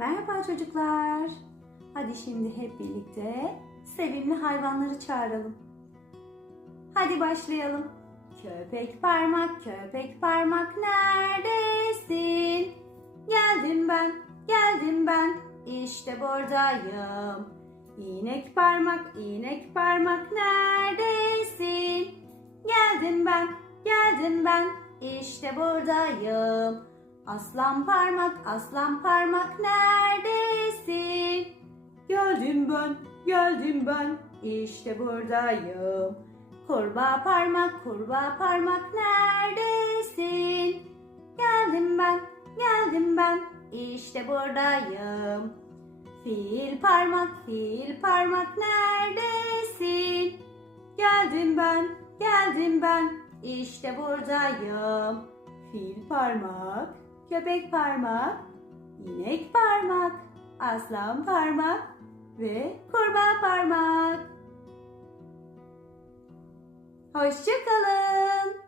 Merhaba çocuklar. Hadi şimdi hep birlikte sevimli hayvanları çağıralım. Hadi başlayalım. Köpek parmak, köpek parmak neredesin? Geldim ben, geldim ben, işte buradayım. İnek parmak, inek parmak neredesin? Geldim ben, geldim ben, işte buradayım. Aslan parmak, aslan parmak neredesin? Geldim ben, geldim ben, işte buradayım. Kurbağa parmak, kurbağa parmak neredesin? Geldim ben, geldim ben, işte buradayım. Fil parmak, fil parmak neredesin? Geldim ben, geldim ben, işte buradayım. Fil parmak, köpek parmak, inek parmak, aslan parmak ve kurbağa parmak. Hoşçakalın.